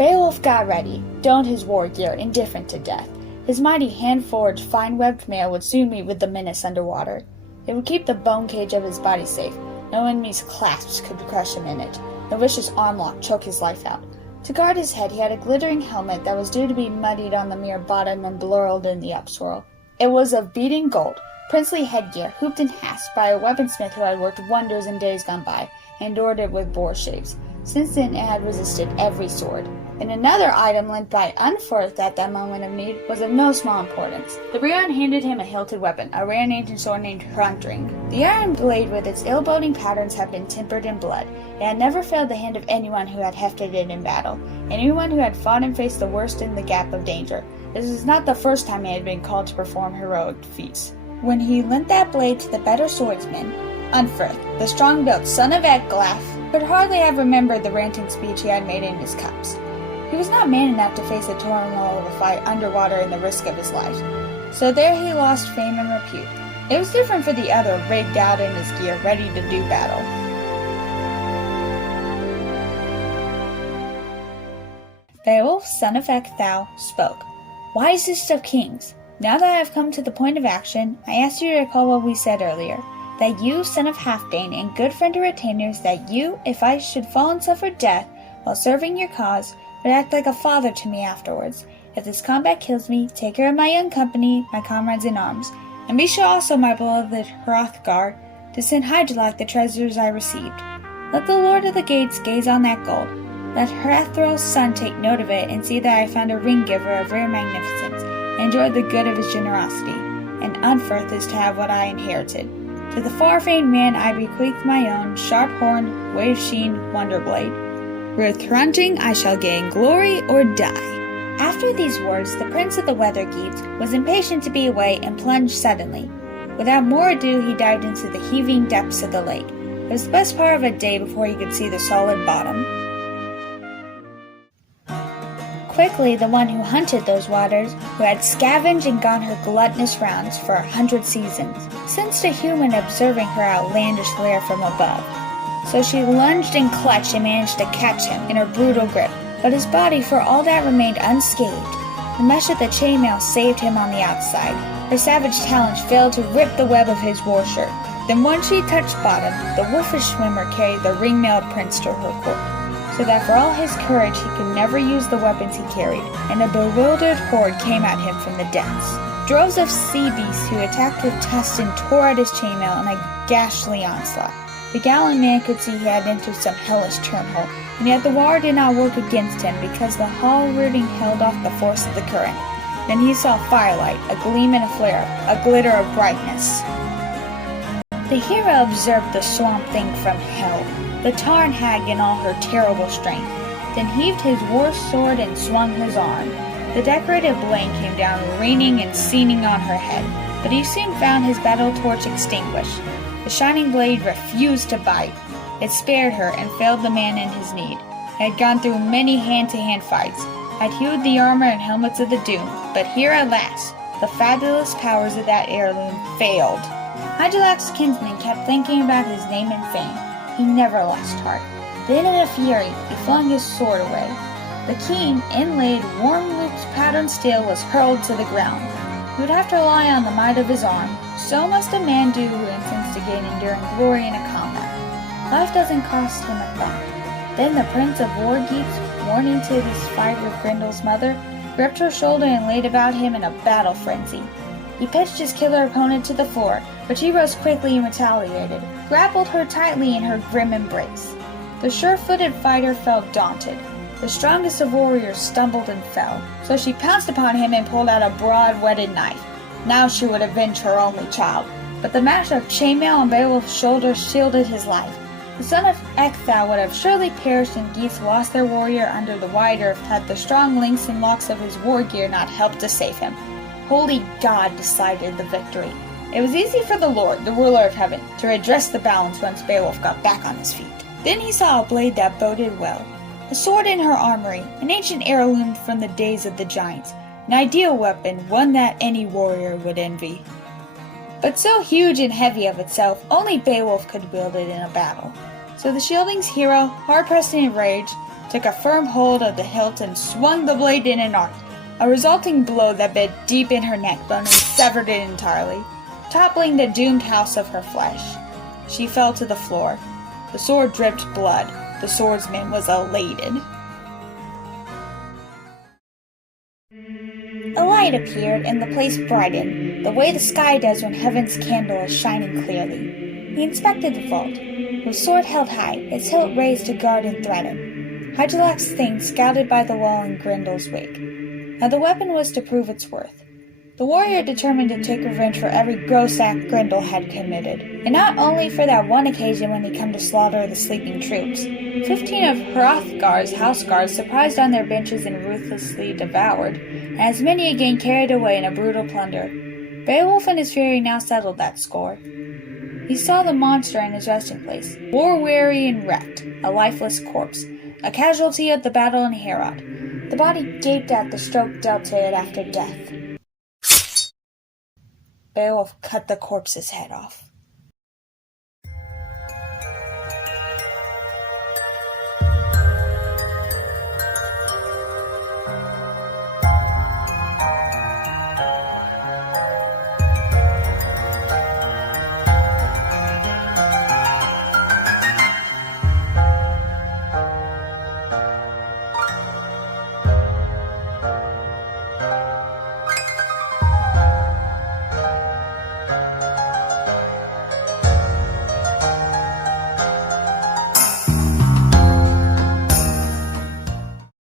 Beowulf got ready, donned his war gear, indifferent to death. His mighty hand-forged, fine-webbed mail would soon meet with the menace underwater. It would keep the bone cage of his body safe. No enemy's clasps could crush him in it. No vicious armlock choke his life out. To guard his head, he had a glittering helmet that was due to be muddied on the mere bottom and blurred in the upswirl. It was of beaten gold, princely headgear, hooped and hasped by a weaponsmith who had worked wonders in days gone by, and adored it with boar shapes. Since then it had resisted every sword. And another item lent by Unferth at that moment of need was of no small importance. The Breon handed him a hilted weapon, a rare ancient sword named Hrantring. The iron blade with its ill-boding patterns had been tempered in blood. It had never failed the hand of anyone who had hefted it in battle, anyone who had fought and faced the worst in the gap of danger. This was not the first time he had been called to perform heroic feats. When he lent that blade to the better swordsman, Unferth, the strong-built son of Ecglaf, could hardly have remembered the ranting speech he had made in his cups. He was not man enough to face the turmoil of a fight underwater and the risk of his life. So there he lost fame and repute. It was different for the other, rigged out in his gear, ready to do battle. Beowulf, son of Ecthau, spoke. Wisest of kings, now that I have come to the point of action, I ask you to recall what we said earlier. That you, son of Halfdane, and good friend to retainers, that you, if I should fall and suffer death while serving your cause, would act like a father to me afterwards. If this combat kills me, take care of my young company, my comrades in arms, and be sure also, my beloved Hrothgar, to send Hygelac the treasures I received. Let the Lord of the Gates gaze on that gold. Let Hrethrel's son take note of it, and see that I found a ring giver of rare magnificence, and enjoyed the good of his generosity. And Unferth is to have what I inherited. To the far-famed man I bequeath my own sharp-horned, wave-sheen wonder-blade. With Hrunting I shall gain glory or die. After these words, the prince of the Weathergeats was impatient to be away and plunged suddenly. Without more ado, he dived into the heaving depths of the lake. It was the best part of a day before he could see the solid bottom. Quickly, the one who hunted those waters, who had scavenged and gone her gluttonous rounds for 100 seasons, sensed a human observing her outlandish lair from above. So she lunged and clutched and managed to catch him in her brutal grip, but his body for all that remained unscathed. The mesh of the chainmail saved him on the outside. Her savage talons failed to rip the web of his war shirt. Then once she touched bottom, the wolfish swimmer carried the ring-mailed prince to her court, so that for all his courage he could never use the weapons he carried, and a bewildered horde came at him from the depths. Droves of sea beasts who attacked with tusks and tore at his chainmail in a ghastly onslaught. The gallant man could see he had entered some hellish turmoil, and yet the water did not work against him because the hull rigging held off the force of the current. Then he saw firelight, a gleam and a flare, a glitter of brightness. The hero observed the swamp thing from hell, the Tarn hag in all her terrible strength, then heaved his war sword and swung his arm. The decorated blade came down raining and seening on her head, but he soon found his battle torch extinguished. The shining blade refused to bite. It spared her and failed the man in his need. It had gone through many hand-to-hand fights, had hewed the armor and helmets of the Doom, but here at last, the fabulous powers of that heirloom failed. Hygelac's kinsman kept thinking about his name and fame. He never lost heart. Then in a fury, he flung his sword away. The keen, inlaid, warm loops patterned steel was hurled to the ground. He would have to rely on the might of his arm. So must a man do who intends to gain enduring glory in a combat. Life doesn't cost him a thought. Then the Prince of Wargeats, warning to his fight with Grendel's mother, gripped her shoulder and laid about him in a battle frenzy. He pitched his killer opponent to the floor, but she rose quickly and retaliated, grappled her tightly in her grim embrace. The sure-footed fighter felt daunted. The strongest of warriors stumbled and fell, so she pounced upon him and pulled out a broad, whetted knife. Now she would avenge her only child, but the mash of chainmail on Beowulf's shoulder shielded his life. The son of Ecthau would have surely perished and Geats lost their warrior under the wide earth had the strong links and locks of his war gear not helped to save him. Holy God decided the victory. It was easy for the Lord, the ruler of heaven, to redress the balance once Beowulf got back on his feet. Then he saw a blade that boded well. A sword in her armory, an ancient heirloom from the days of the giants, an ideal weapon, one that any warrior would envy. But so huge and heavy of itself, only Beowulf could wield it in a battle. So the Shielding's hero, hard-pressed and enraged, took a firm hold of the hilt and swung the blade in an arc. A resulting blow that bit deep in her neck bone and severed it entirely, toppling the doomed house of her flesh. She fell to the floor. The sword dripped blood. The swordsman was elated. A light appeared, and the place brightened, the way the sky does when heaven's candle is shining clearly. He inspected the vault. With sword held high, its hilt raised to guard and threaten. Hygelac's thing scouted by the wall in Grendel's wake. Now the weapon was to prove its worth. The warrior determined to take revenge for every gross act Grendel had committed, and not only for that one occasion when he come to slaughter the sleeping troops. 15 of Hrothgar's house guards surprised on their benches and ruthlessly devoured, and as many again carried away in a brutal plunder. Beowulf and his fury now settled that score. He saw the monster in his resting place, war-weary and wrecked, a lifeless corpse, a casualty of the battle in Heorot. The body gaped at the stroke dealt to it after death. Beowulf cut the corpse's head off.